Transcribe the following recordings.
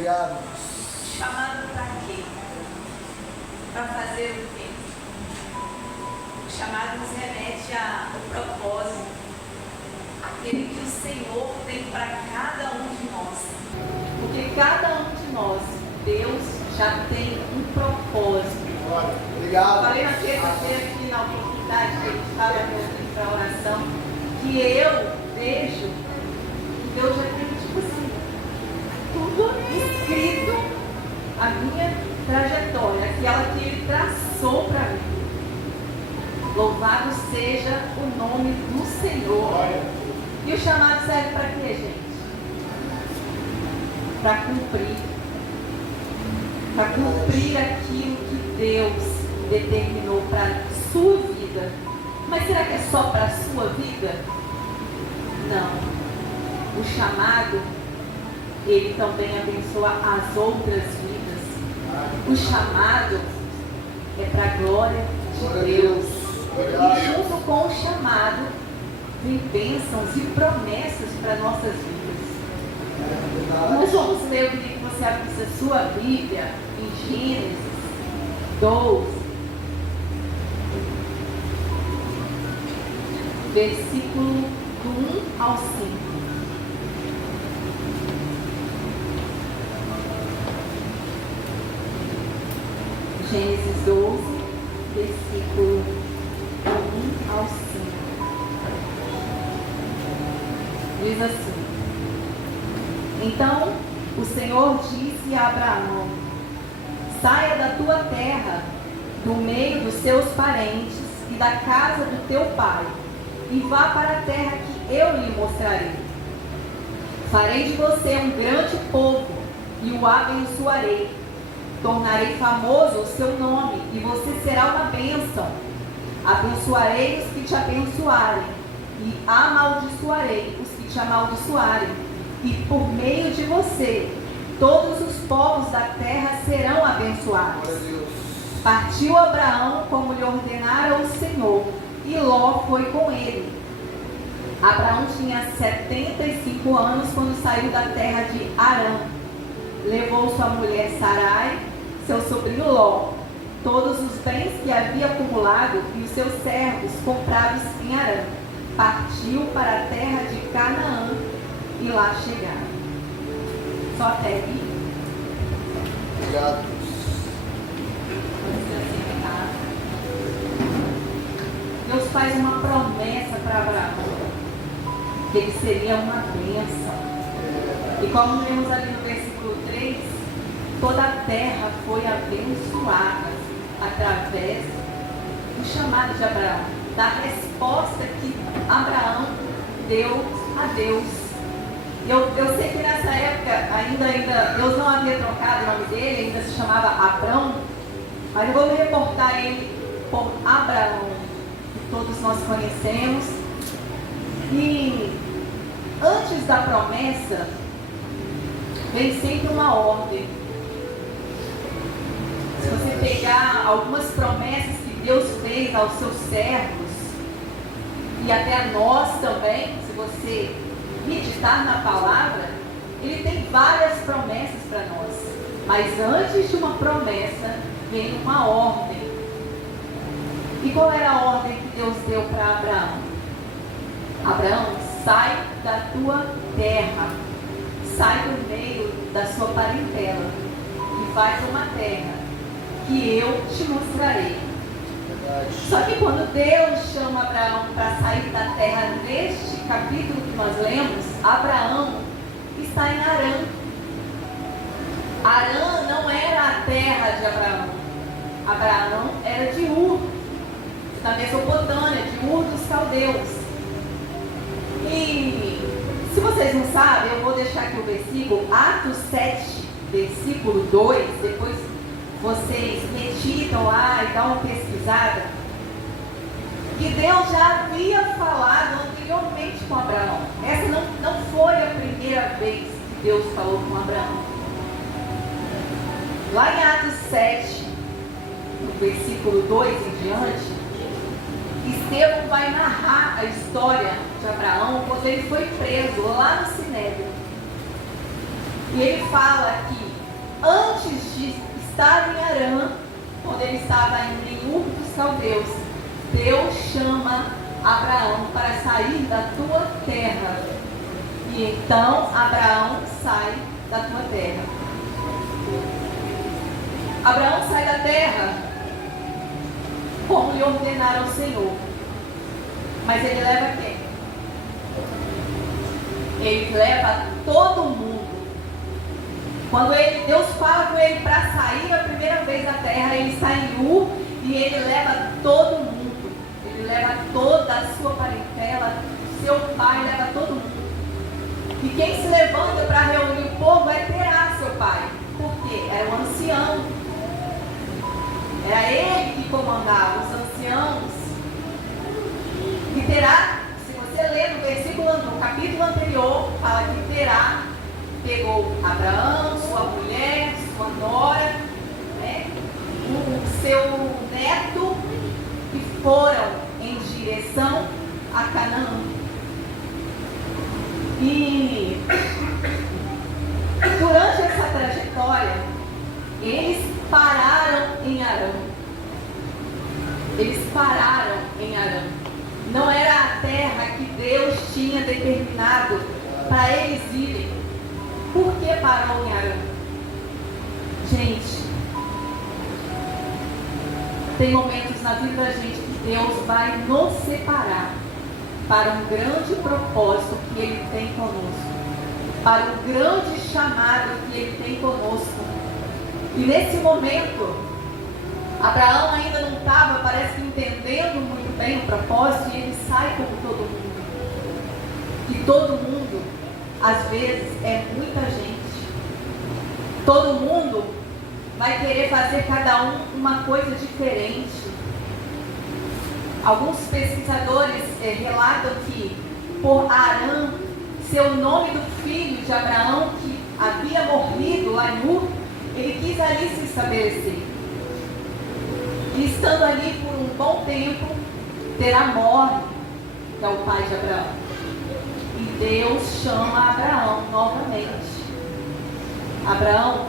Obrigado. Chamado para quê? Para fazer o quê? O chamado nos remete ao propósito, aquele que o Senhor tem para cada um de nós. Porque cada um de nós, Deus já tem um propósito. Obrigado. Falei na terça-feira aqui na oportunidade que a gente estava reunindo para a oração, que eu vejo que Deus já tem, tipo assim, tudo escrito, a minha trajetória, aquela que Ele traçou para mim. Louvado seja o nome do Senhor. E o chamado serve para quê, gente? Para cumprir. Para cumprir aquilo que Deus determinou para a sua vida. Mas será que é só para a sua vida? Não. O chamado, ele também abençoa as outras vidas. O chamado é para a glória de Deus. E junto com o chamado, vem bênçãos e promessas para nossas vidas. Nós vamos ler, eu queria que você abrisse a sua Bíblia em Gênesis 12, versículo do 1 ao 5. Gênesis 12, versículo do 1 ao 5. Diz assim: Então o Senhor disse a Abraão: Saia da tua terra, do meio dos seus parentes e da casa do teu pai, e vá para a terra que eu lhe mostrarei. Farei de você um grande povo e o abençoarei. Tornarei famoso o seu nome e você será uma bênção. Abençoarei os que te abençoarem e amaldiçoarei os que te amaldiçoarem. E por meio de você, todos os povos da terra serão abençoados. Partiu Abraão como lhe ordenara o Senhor, e Ló foi com ele. Abraão tinha 75 anos quando saiu da terra de Harã. Levou sua mulher Sarai, seu sobrinho Ló, todos os bens que havia acumulado e os seus servos comprados em Harã. Partiu para a terra de Canaã e lá chegaram. Só até aqui. Obrigado. Deus faz uma promessa para Abraão, que ele seria uma bênção. E como lemos ali no versículo 3, toda a terra foi abençoada através do chamado de Abraão, da resposta que Abraão deu a Deus. Eu sei que nessa época ainda Deus não havia trocado o nome dele, ainda se chamava Abrão, mas eu vou me reportar ele por Abraão, que todos nós conhecemos. E antes da promessa, vem sempre uma ordem. Se você pegar algumas promessas que Deus fez aos seus servos, e até a nós também, se você meditar na palavra, ele tem várias promessas para nós. Mas antes de uma promessa, vem uma ordem. E qual era a ordem que Deus deu para Abraão? Abraão, sai da tua terra, sai do meio da sua parentela e vai para uma terra que eu te mostrarei. Só que quando Deus chama Abraão para sair da terra, neste capítulo que nós lemos, Abraão está em Harã. Harã não era a terra de Abraão. Abraão era de Ur, da Mesopotâmia, de Ur dos Caldeus. E se vocês não sabem, eu vou deixar aqui o versículo, Atos 7, versículo 2, depois vocês meditam lá e dão uma pesquisada, que Deus já havia falado anteriormente com Abraão. Essa não foi a primeira vez que Deus falou com Abraão. Lá em Atos 7, no versículo 2 em diante, Estevão vai narrar a história de Abraão quando ele foi preso lá no Sinédrio. E ele fala que antes de estar em Arã, quando ele estava em Ur dos Caldeus, Deus chama Abraão para sair da tua terra. E então Abraão sai da tua terra. Abraão sai da terra como lhe ordenaram o Senhor. Mas ele leva quem? Ele leva todo mundo. Quando Deus fala com ele para sair a primeira vez da terra, ele está em Ur e ele leva todo mundo. Ele leva toda a sua parentela, seu pai leva todo mundo. E quem se levanta para reunir o povo é Terá, seu pai. Por quê? Era um ancião. Era ele que comandava os anciãos. E Terá, se você ler no versículo, no capítulo anterior, fala que Terá pegou Abraão, sua mulher, sua nora, né, o seu neto, e foram em direção a Canaã. E durante essa trajetória, eles pararam em Arã. Eles pararam em Arã. Não era a terra que Deus tinha determinado para eles irem. Por que parou em Arã? Gente, tem momentos na vida da gente que Deus vai nos separar para um grande propósito que Ele tem conosco, para um grande chamado que Ele tem conosco. E nesse momento, Abraão ainda não estava, parece que entendendo muito bem o propósito, e ele sai como todo mundo. E todo mundo, às vezes, é muita gente. Todo mundo vai querer fazer cada um uma coisa diferente. Alguns pesquisadores relatam que por Arã, seu nome do filho de Abraão, que havia morrido lá em Ur, ele quis ali se estabelecer. E estando ali por um bom tempo, Terá morre, que é o pai de Abraão. E Deus chama Abraão novamente. Abraão,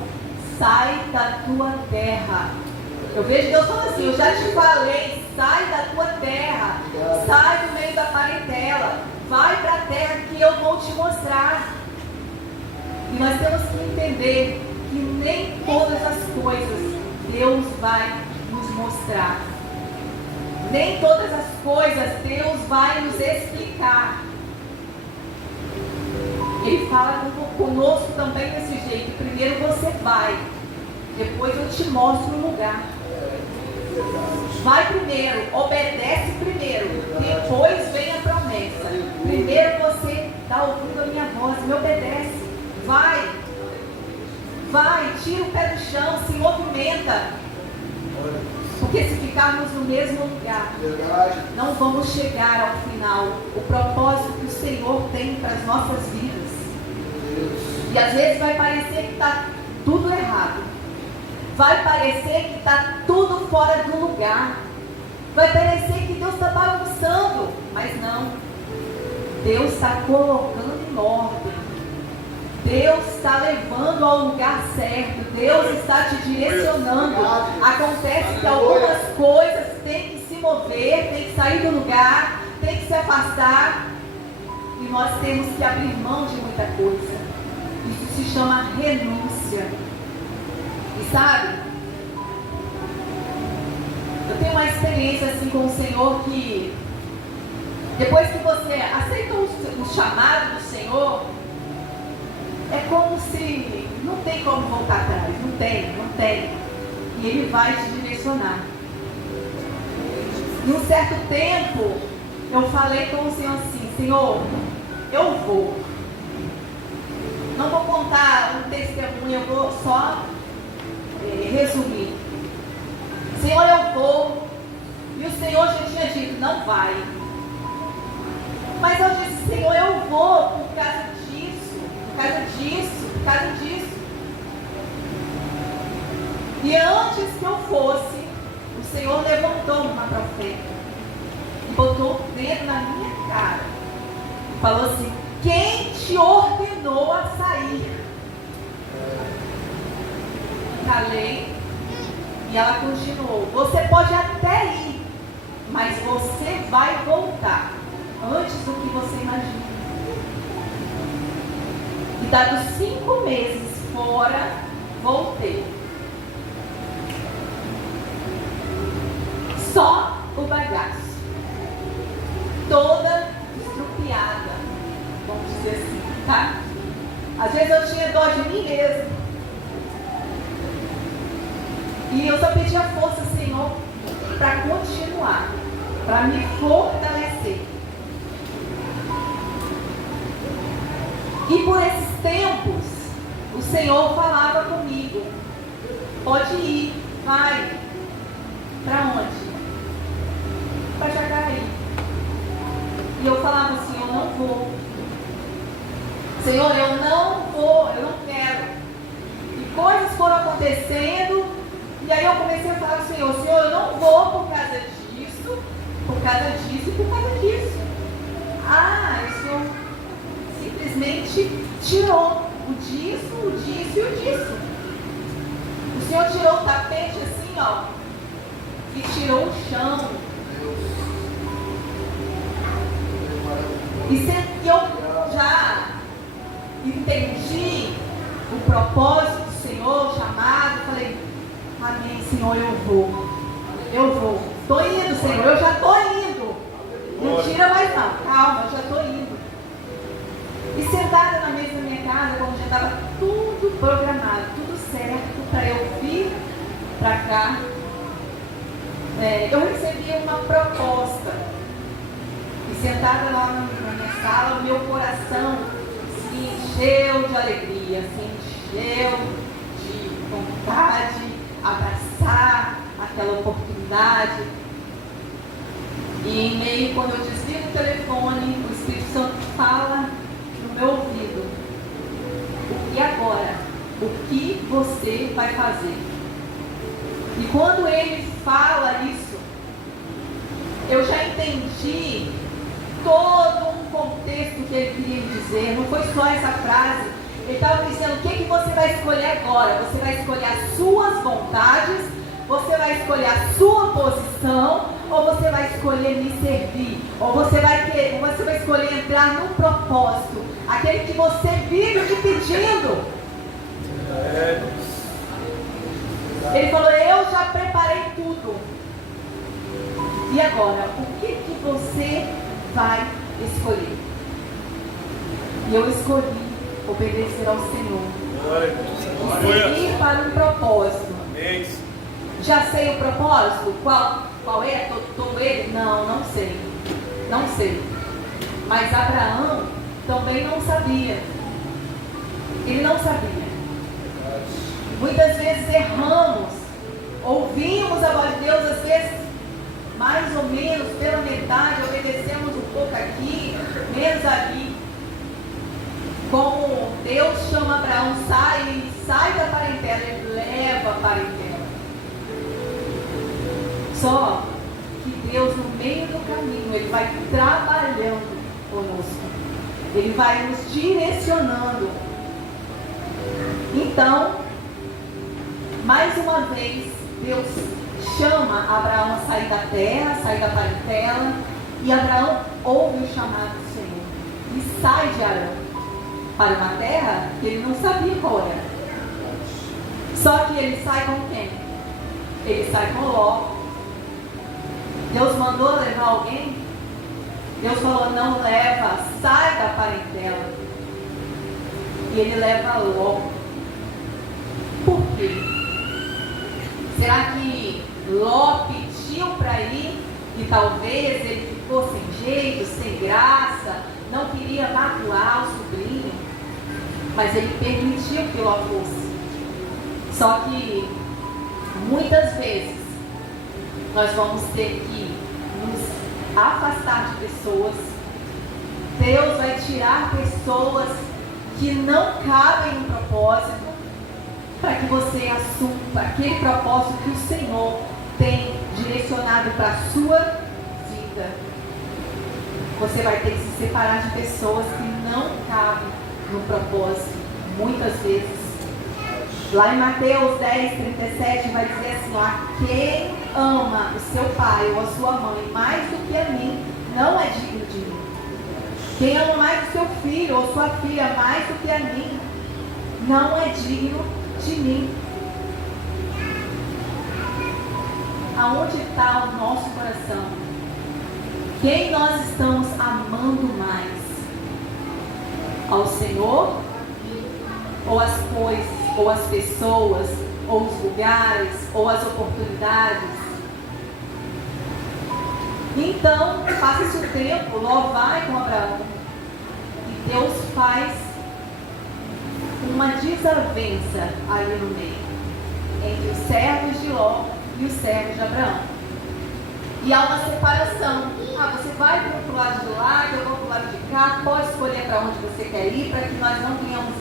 sai da tua terra. Eu vejo Deus falando assim, eu já te falei, sai da tua terra, sai do meio da parentela, vai para a terra que eu vou te mostrar. E nós temos que entender que nem todas as coisas Deus vai nos mostrar. Nem todas as coisas Deus vai nos explicar. Ele fala conosco também desse jeito. Primeiro você vai, depois eu te mostro o lugar. Vai primeiro, obedece primeiro, depois vem a promessa. Primeiro você está ouvindo a minha voz, me obedece. Vai, tira o pé do chão, se movimenta. Porque se ficarmos no mesmo lugar, não vamos chegar ao final. O propósito que o Senhor tem para as nossas vidas. E às vezes vai parecer que está tudo errado. Vai parecer que está tudo fora do lugar. Vai parecer que Deus está bagunçando. Mas não. Deus está colocando em ordem. Deus está levando ao lugar certo. Deus está te direcionando. Acontece que algumas coisas têm que se mover, têm que sair do lugar, têm que se afastar. E nós temos que abrir mão de muita coisa. Isso se chama renúncia. E sabe, eu tenho uma experiência assim com o Senhor que depois que você aceita o chamado do Senhor, é como se não tem como voltar atrás, não tem. E Ele vai te direcionar. Em um certo tempo, eu falei com o Senhor assim, Senhor, eu vou. Não vou contar um testemunho, eu vou só resumir. Senhor, eu vou. E o Senhor já tinha dito, não vai. Mas eu disse, Senhor, eu vou por causa disso, por causa disso, por causa disso. E antes que eu fosse, o Senhor levantou uma profeta e botou o dedo na minha cara e falou assim, quem te ordenou a sair? falei e ela continuou: você pode até ir, mas você vai voltar antes do que você imagina. E dados 5 meses fora, voltei. Só o bagaço, toda estrupiada, vamos dizer assim, tá? Às vezes eu tinha dó de mim mesmo. E eu só pedia força, Senhor, para continuar, para me fortalecer. E por esses tempos, o Senhor falava comigo: pode ir, vai. Para onde? Para Jacareí. E eu falava assim: eu não vou. Senhor, eu não vou, eu não quero. E coisas foram acontecendo, e aí eu comecei a falar ao Senhor: Senhor, eu não vou por causa disso, por causa disso e por causa disso. Ah, o Senhor simplesmente tirou o disso e o disso. O Senhor tirou o tapete assim, ó, e tirou o chão. E eu já entendi o propósito do Senhor, o chamado. Falei: amém, Senhor, eu vou. Eu vou. Estou indo, Senhor, eu já estou indo. Não tira mais não, calma, eu já estou indo. E sentada na mesa da minha casa, quando já estava tudo programado, tudo certo para eu vir para cá, eu recebi uma proposta. E sentada lá na minha sala, o meu coração se encheu de alegria, se encheu de vontade de abraçar aquela oportunidade. E em meio, quando eu desligo o telefone, o Espírito Santo fala no meu ouvido: e agora? O que você vai fazer? E quando ele fala isso, eu já entendi todo um contexto que ele queria me dizer. Não foi só essa frase. Ele estava me dizendo: o que você vai escolher agora? Você vai escolher as suas vontades? Você vai escolher a sua posição? Ou você vai escolher me servir? Ou você vai escolher entrar no propósito, aquele que você vive me pedindo? Ele falou: eu já preparei tudo. E agora, o que você vai escolher? E eu escolhi obedecer ao Senhor. Seguir para um propósito. Já sei o propósito? Qual é? Todo ele? Não sei. Não sei. Mas Abraão também não sabia. Ele não sabia. Muitas vezes erramos. Ouvimos a voz de Deus, às vezes mais ou menos pela metade, obedecemos um pouco aqui, menos ali. Como Deus chama Abraão: sai da parentela, ele leva a parentela. Só que Deus, no meio do caminho, ele vai trabalhando conosco, ele vai nos direcionando. Então, mais uma vez, Deus chama Abraão a sair da terra, sair da parentela, e Abraão ouve o chamado do Senhor e sai de Arã para uma terra que ele não sabia qual era. Só que ele sai com quem? Ele sai com Ló. Deus mandou levar alguém? Deus falou: não leva, sai da parentela. E ele leva Ló. Por quê? Será que Ló pediu para ir e talvez ele ficou sem jeito, sem graça, não queria magoar o sobrinho, mas ele permitiu que Ló fosse? Só que muitas vezes nós vamos ter que nos afastar de pessoas. Deus vai tirar pessoas que não cabem no propósito, para que você assuma aquele propósito que o Senhor tem direcionado para a sua vida. Você vai ter que se separar de pessoas que não cabem no propósito, muitas vezes. Lá em Mateus 10:37 vai dizer assim, ó, quem ama o seu pai ou a sua mãe mais do que a mim, não é digno de mim. Quem ama mais o seu filho ou sua filha mais do que a mim, não é digno de mim. Aonde está o nosso coração? Quem nós estamos amando mais? Ao Senhor? Ou as coisas? Ou as pessoas? Ou os lugares? Ou as oportunidades? Então, passa-se o tempo, Ló vai com Abraão. E Deus faz uma desavença ali no meio, entre os servos de Ló e os servos de Abraão. E há uma separação. Você vai para o lado de lá, eu vou para o lado de cá, pode escolher para onde você quer ir, para que nós não venhamos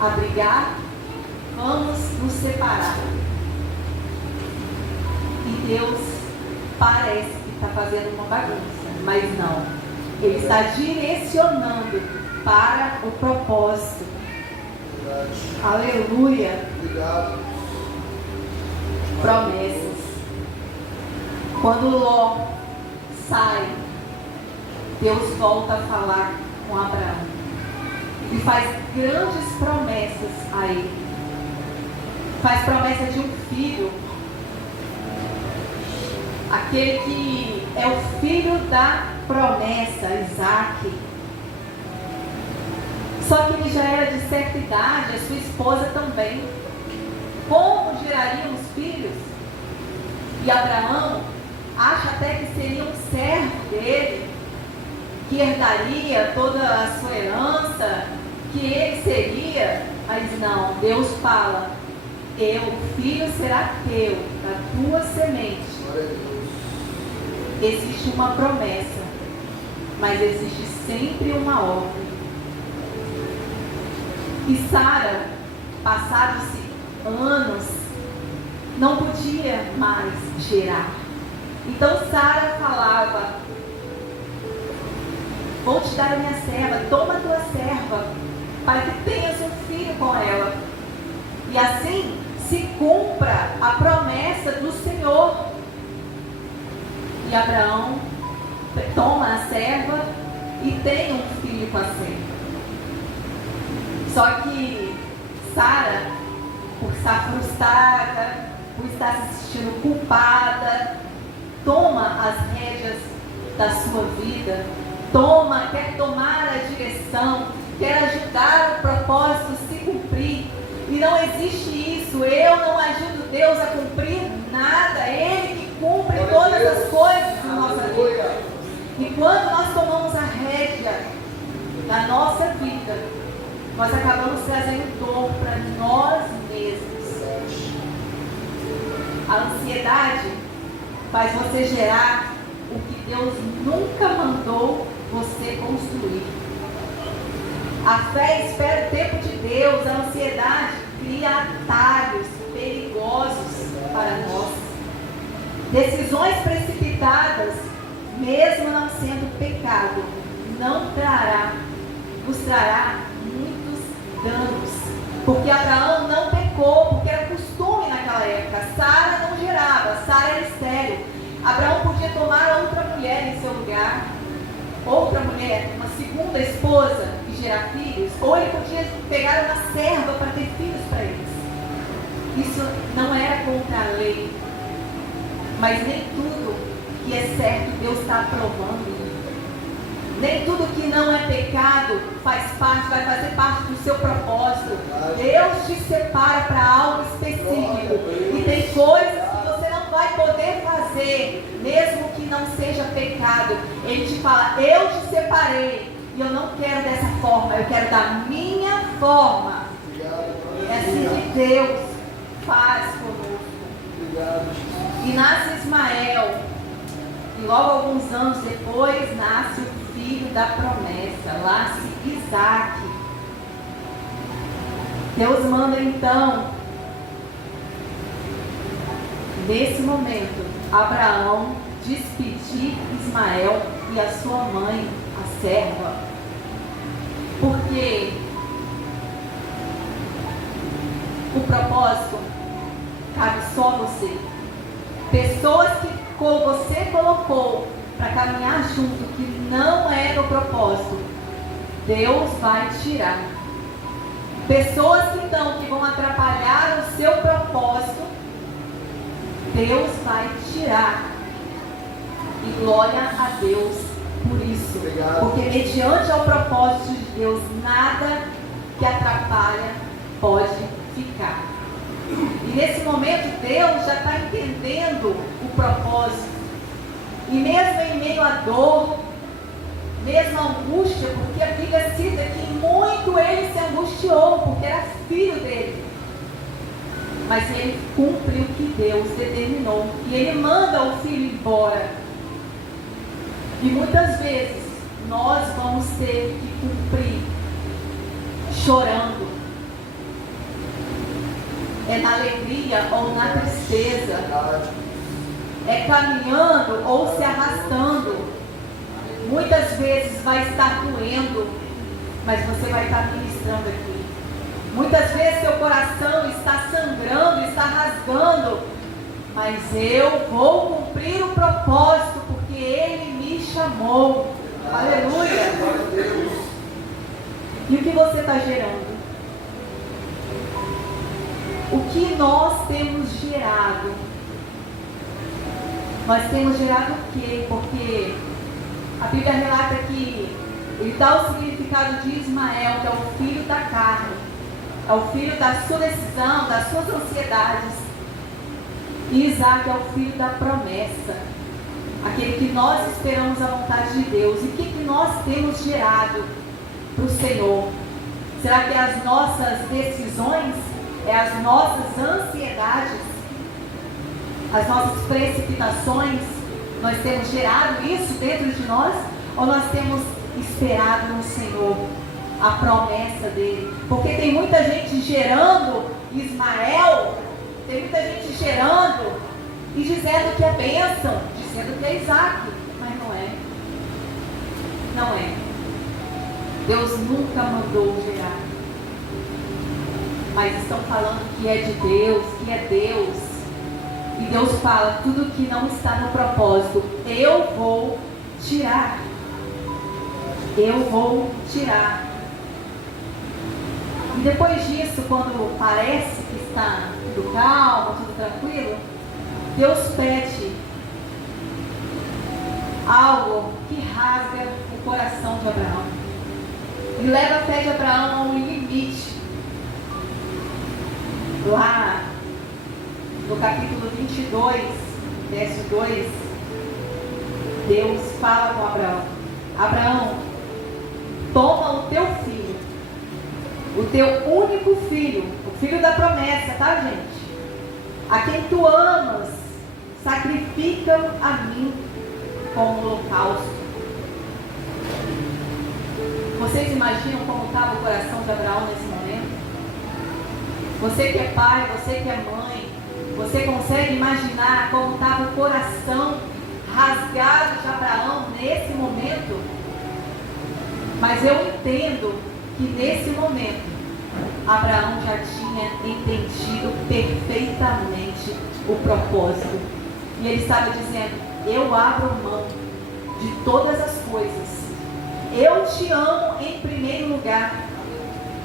a brigar. Vamos nos separar. E Deus parece que está fazendo uma bagunça, mas não. Ele está direcionando para o propósito. Aleluia. Obrigado. Promessas. Quando Ló sai, Deus volta a falar com Abraão e faz grandes promessas a ele. Faz promessa de um filho, aquele que é o filho da promessa, Isaac. Só que ele já era de certa idade, a sua esposa também. Como gerariam os filhos? E Abraão acha até que seria um servo dele, que herdaria toda a sua herança, que ele seria. Mas não, Deus fala, o filho será teu, da tua semente. Existe uma promessa, mas existe sempre uma ordem. E Sara, passados-se anos, não podia mais gerar. Então Sara falava, vou te dar a minha serva, toma a tua serva, para que tenhas um filho com ela. E assim se cumpra a promessa do Senhor. E Abraão toma a serva e tem um filho com a serva. Só que Sara, por estar frustrada, por estar se sentindo culpada, toma as rédeas da sua vida, quer tomar a direção, quer ajudar o propósito a se cumprir. E não existe isso, eu não ajudo Deus a cumprir nada, Ele que cumpre todas as coisas na nossa vida. E quando nós tomamos a rédea da nossa vida, nós acabamos trazendo dor para nós mesmos. A ansiedade faz você gerar o que Deus nunca mandou você construir. A fé espera o tempo de Deus, a ansiedade cria atalhos perigosos para nós. Decisões precipitadas, mesmo não sendo pecado, nos trará muitos danos. Porque Abraão não pecou, porque era costume naquela época. Sara não gerava, Sara era estéril. Abraão podia tomar outra mulher em seu lugar, outra mulher, uma segunda esposa, e gerar filhos, ou ele podia pegar uma serva para ter filhos para eles. Isso não era contra a lei, mas nem tudo que é certo Deus está aprovando. Nem tudo que não é pecado vai fazer parte do seu propósito. Deus te separa para algo específico. E tem coisas que você não vai poder fazer, mesmo que não seja pecado. Ele te fala, eu te separei. E eu não quero dessa forma, eu quero da minha forma. É assim que Deus faz conosco. E nasce Ismael. E logo alguns anos depois nasce o filho da promessa, nasce Isaac. Deus manda então, nesse momento, Abraão despedir Ismael e a sua mãe, a serva. Porque o propósito cabe só a você. Pessoas que você colocou para caminhar junto, que não é no propósito, Deus vai tirar. Pessoas que vão atrapalhar o seu propósito, Deus vai tirar. E glória a Deus por isso. Obrigado. Porque mediante ao propósito de Deus, nada que atrapalha pode ficar. E nesse momento Deus já está entendendo o propósito. E mesmo em meio à dor, mesmo à angústia, porque a Bíblia cita que muito ele se angustiou, porque era filho dele. Mas ele cumpre o que Deus determinou. E ele manda o filho embora. E muitas vezes nós vamos ter que cumprir chorando. É na alegria ou na tristeza. É caminhando ou se arrastando. Muitas vezes vai estar doendo, mas você vai estar ministrando aqui. Muitas vezes seu coração está sangrando, está rasgando, mas eu vou cumprir o propósito, porque Ele me chamou. Aleluia! E o que você está gerando? O que nós temos gerado? Nós temos gerado o quê? Porque a Bíblia relata que ele dá o significado de Ismael, que é o filho da carne, é o filho da sua decisão, das suas ansiedades. E Isaac é o filho da promessa, aquele que nós esperamos a vontade de Deus. E o que nós temos gerado para o Senhor? Será que é as nossas decisões? É as nossas ansiedades? As nossas precipitações? Nós temos gerado isso dentro de nós? Ou nós temos esperado no Senhor a promessa dele? Porque tem muita gente gerando Ismael, tem muita gente gerando e dizendo que é bênção, dizendo que é Isaac, mas não é. Não é. Deus nunca mandou gerar. Mas estão falando que é de Deus, que é Deus. E Deus fala, tudo que não está no propósito, eu vou tirar. Eu vou tirar. E depois disso, quando parece que está tudo calmo, tudo tranquilo, Deus pede algo que rasga o coração de Abraão. E leva a fé de Abraão a um limite. Lá no capítulo 22, verso 2, Deus fala com Abraão: Abraão, toma o teu filho, o teu único filho, o filho da promessa, tá, gente? A quem tu amas, sacrifica a mim como holocausto. Vocês imaginam como estava o coração de Abraão nesse momento? Você que é pai, você que é mãe, você consegue imaginar como estava o coração rasgado de Abraão nesse momento? Mas eu entendo que nesse momento Abraão já tinha entendido perfeitamente o propósito. E ele estava dizendo: eu abro mão de todas as coisas. Eu te amo em primeiro lugar.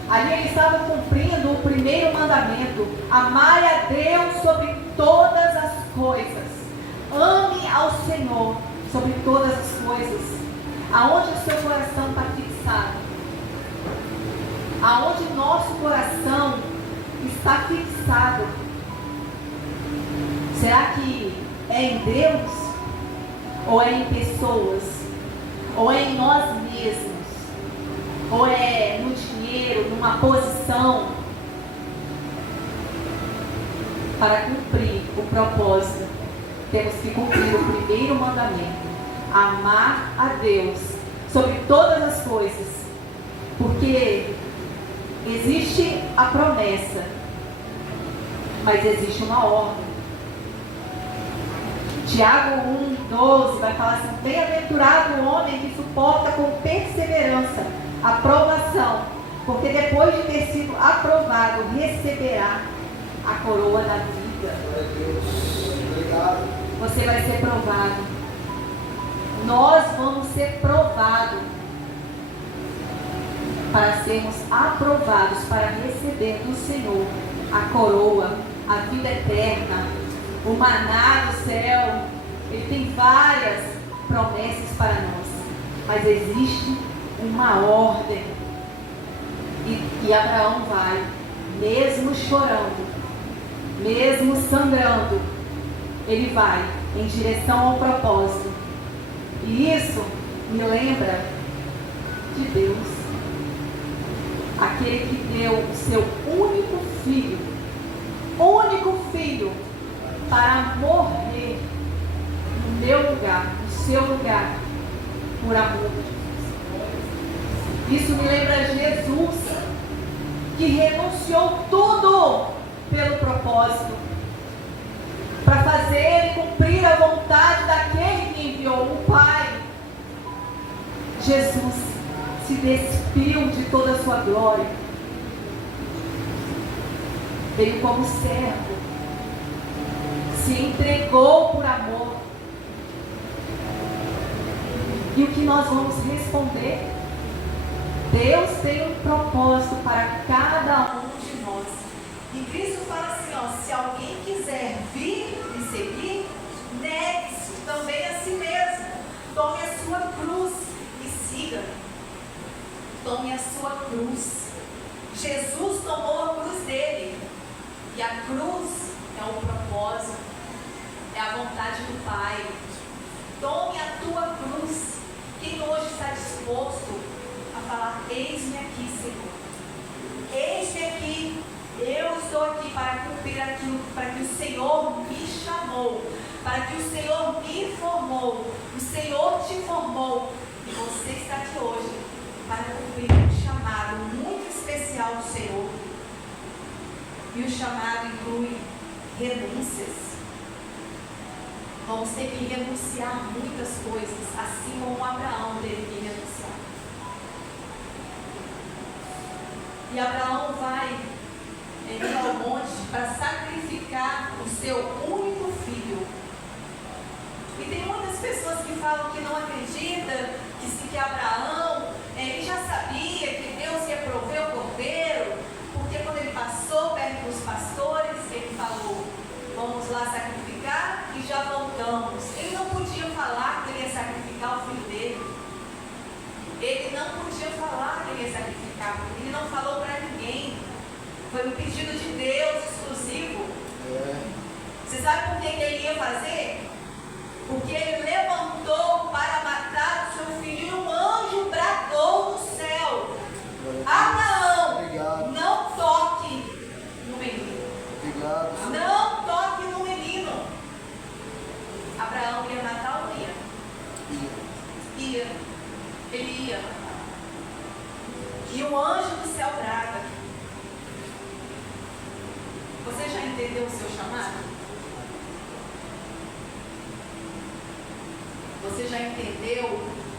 Ali ele estava cumprindo o primeiro mandamento: amar a Deus sobre todas as coisas. Ame ao Senhor sobre todas as coisas. Aonde o seu coração está fixado? Aonde nosso coração está fixado? Será que é em Deus? Ou é em pessoas? Ou é em nós mesmos? Ou é no dinheiro, numa posição? Para cumprir o propósito, temos que cumprir o primeiro mandamento: amar a Deus sobre todas as coisas. Porque existe a promessa, mas existe uma ordem. Tiago 1:12 vai falar assim: bem-aventurado o homem que suporta com perseverança a provação, porque depois de ter sido aprovado, receberá a coroa da vida. Glória a Deus. Obrigado. Você vai ser provado. Nós vamos ser provados para sermos aprovados para receber do Senhor a coroa, a vida eterna, o maná do céu. Ele tem várias promessas para nós, mas existe uma ordem. E Abraão vai, mesmo chorando, mesmo sangrando, ele vai em direção ao propósito. E isso me lembra de Deus, aquele que deu o seu único filho, para morrer no meu lugar, no seu lugar, por amor de Deus. Isso me lembra Jesus, que renunciou tudo pelo propósito, para fazer e cumprir a vontade daquele que enviou, o Pai. Jesus se despiu de toda a sua glória, veio como servo, se entregou por amor. E o que nós vamos responder? Deus tem um propósito para cada um de nós. E Cristo fala assim, ó, se alguém quiser vir me seguir, negue-se também a si mesmo. Tome a sua cruz e siga. Tome a sua cruz. Jesus tomou a cruz dele. E a cruz é o propósito, é a vontade do Pai. Tome a tua cruz. Quem hoje está disposto a falar, eis-me aqui, Senhor. Eis-me aqui. Eu estou aqui para cumprir aquilo para que o Senhor me chamou, para que o Senhor me formou. O Senhor te formou e você está aqui hoje para cumprir um chamado muito especial do Senhor. E o chamado inclui renúncias. Vamos ter que renunciar muitas coisas, assim como Abraão teve que renunciar. E Abraão vai ao monte para sacrificar o seu único filho. E tem muitas pessoas que falam que não acreditam que Abraão ele já sabia que Deus ia prover o cordeiro, porque quando ele passou perto dos pastores, ele falou, vamos lá sacrificar e já voltamos. Ele não podia falar que ele ia sacrificar o filho dele. Ele não podia falar que ele ia sacrificar, porque ele não falou para ninguém. Foi um pedido de Deus exclusivo. Você sabe por que ele ia fazer? Porque ele levantou para matar o seu filho e um anjo bradou do céu. Abraão, não toque no menino. Não toque no menino. Abraão ia matar ou não ia? Ia. Ele ia matar. E o anjo do céu brada. Você já entendeu o seu chamado? Você já entendeu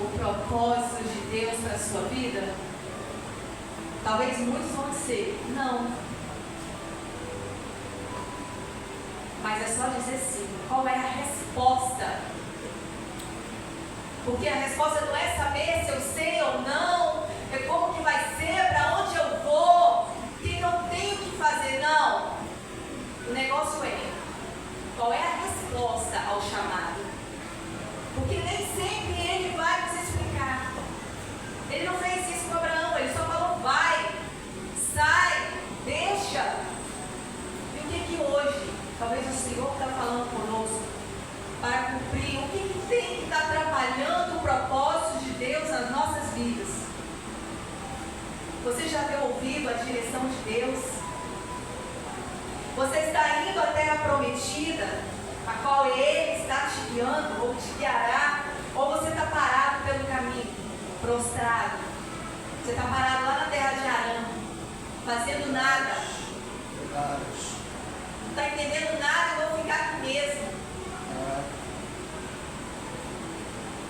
o propósito de Deus para a sua vida? Talvez muitos vão dizer, não. Mas é só dizer sim. Qual é a resposta? Porque a resposta não é saber se eu sei ou não, é como que vai ser, para onde eu vou, que não tenho o que fazer, não. O negócio é, qual é a resposta ao chamado? Porque nem sempre ele vai nos explicar. Ele não fez isso com Abraão, ele só falou, vai, sai, deixa. E o que hoje, talvez o Senhor está falando conosco, para cumprir, o que tem que estar atrapalhando o propósito de Deus nas nossas vidas? Você já deu ouvido à direção de Deus? Você está indo à terra prometida, a qual Ele está te guiando, ou te guiará, ou você está parado pelo caminho, prostrado? Você está parado lá na terra de Arã, fazendo nada. Não está entendendo nada e vou ficar aqui mesmo.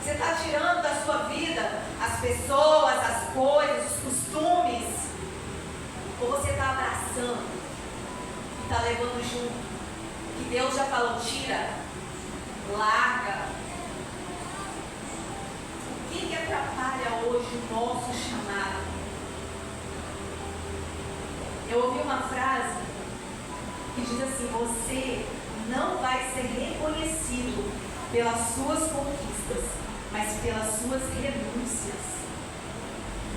Você está tirando da sua vida as pessoas, as coisas, os costumes, ou você está abraçando? está levando junto, que Deus já falou, tira, larga. O que atrapalha hoje o nosso chamado? Eu ouvi uma frase que diz assim: você não vai ser reconhecido pelas suas conquistas, mas pelas suas renúncias.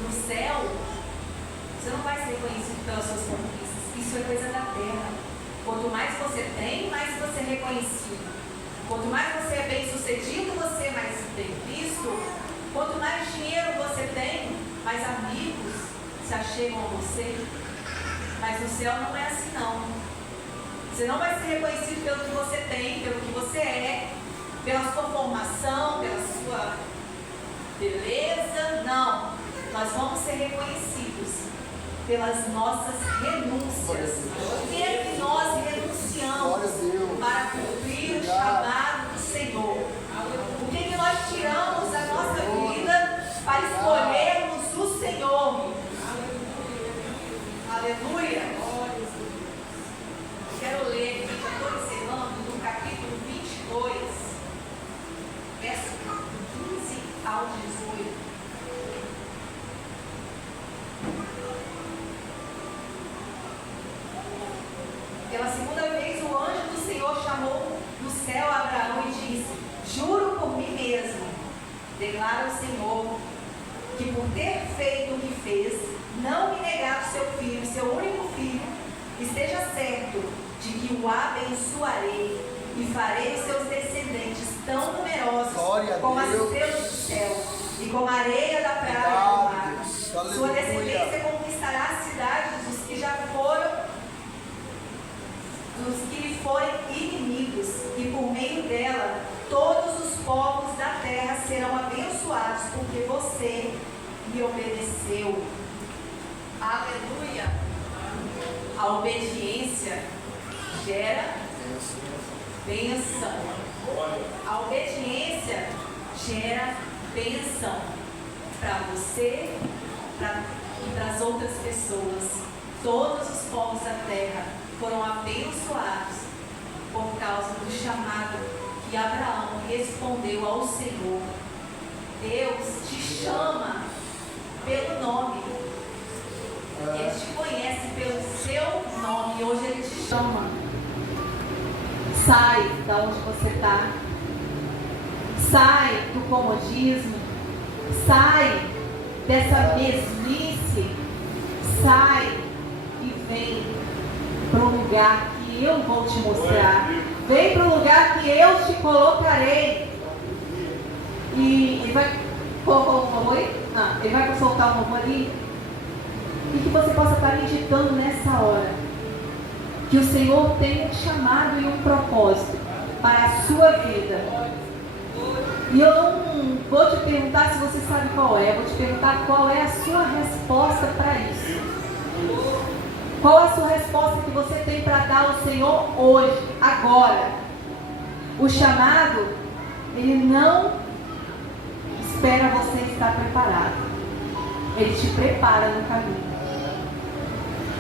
No céu, você não vai ser reconhecido pelas suas conquistas. Isso é coisa da terra. Quanto mais você tem, mais você é reconhecido. Quanto mais você é bem sucedido, você é mais bem visto. Quanto mais dinheiro você tem, mais amigos se achegam a você. Mas no céu não é assim não. Você não vai ser reconhecido pelo que você tem, pelo que você é, pela sua formação, pela sua beleza. Não. Nós vamos ser reconhecidos pelas nossas renúncias. O que é que nós renunciamos para cumprir o chamado do Senhor? O que é que nós tiramos da nossa vida para escolhermos o Senhor? Aleluia! Quero ler, já estou encerrando, no capítulo 22, verso 15 ao 18. Pela segunda vez, o anjo do Senhor chamou do céu Abraão e disse: juro por mim mesmo, declara o Senhor, que por ter feito o que fez, não me negar o seu filho, seu único filho, esteja certo de que o abençoarei e farei seus descendentes tão numerosos como as estrelas do céu e como a areia da praia do mar. Sua descendência conquistará as cidades dos que já foram, dos que lhe forem inimigos, e por meio dela todos os povos da terra serão abençoados, porque você me obedeceu. Aleluia! A obediência gera bênção. A obediência gera bênção para você e para as outras pessoas. Todos os povos da terra foram abençoados por causa do chamado que Abraão respondeu ao Senhor. Deus te chama pelo nome. Ele te conhece pelo seu nome. E hoje Ele te chama. Sai da onde você está. Sai do comodismo. Sai dessa mesmice. Sai e vem para o lugar que eu vou te mostrar. Vem para o lugar que eu te colocarei. E ele vai colocar um louvor aí? Ele vai soltar um louvor ali. E que você possa estar meditando nessa hora que o Senhor tem um chamado e um propósito para a sua vida. E eu não vou te perguntar se você sabe qual é. Eu vou te perguntar qual é a sua resposta para isso. Qual é a sua resposta que você tem para dar ao Senhor hoje, agora? O chamado, ele não espera você estar preparado. Ele te prepara no caminho.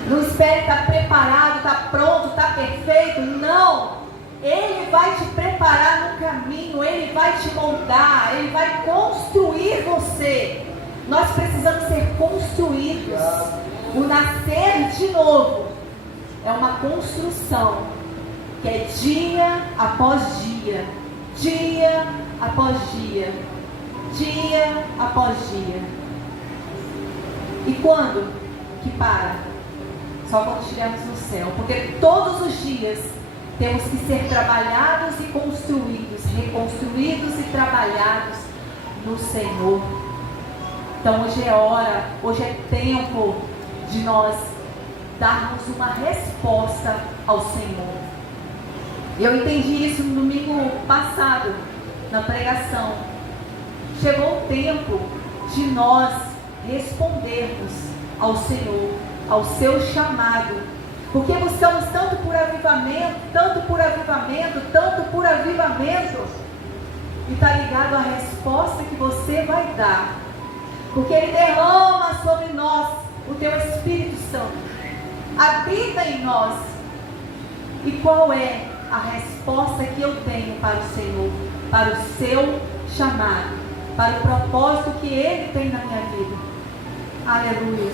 Não espere estar preparado, estar pronto, estar perfeito. Não. Ele vai te preparar no caminho. Ele vai te moldar. Ele vai construir você. Nós precisamos ser construídos. O nascer de novo é uma construção que é dia após dia. Dia após dia. Dia após dia. E quando que para? Só quando estivermos no céu, porque todos os dias temos que ser trabalhados e construídos, reconstruídos e trabalhados no Senhor. Então hoje é hora, hoje é tempo de nós darmos uma resposta ao Senhor. Eu entendi isso no domingo passado, na pregação. Chegou o tempo de nós respondermos ao Senhor, ao seu chamado, porque buscamos tanto por avivamento, e está ligado à resposta que você vai dar, porque Ele derrama sobre nós o teu Espírito Santo, habita em nós, E qual é a resposta que eu tenho para o Senhor, para o seu chamado, para o propósito que Ele tem na minha vida? Aleluia.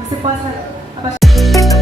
Você possa abaixar.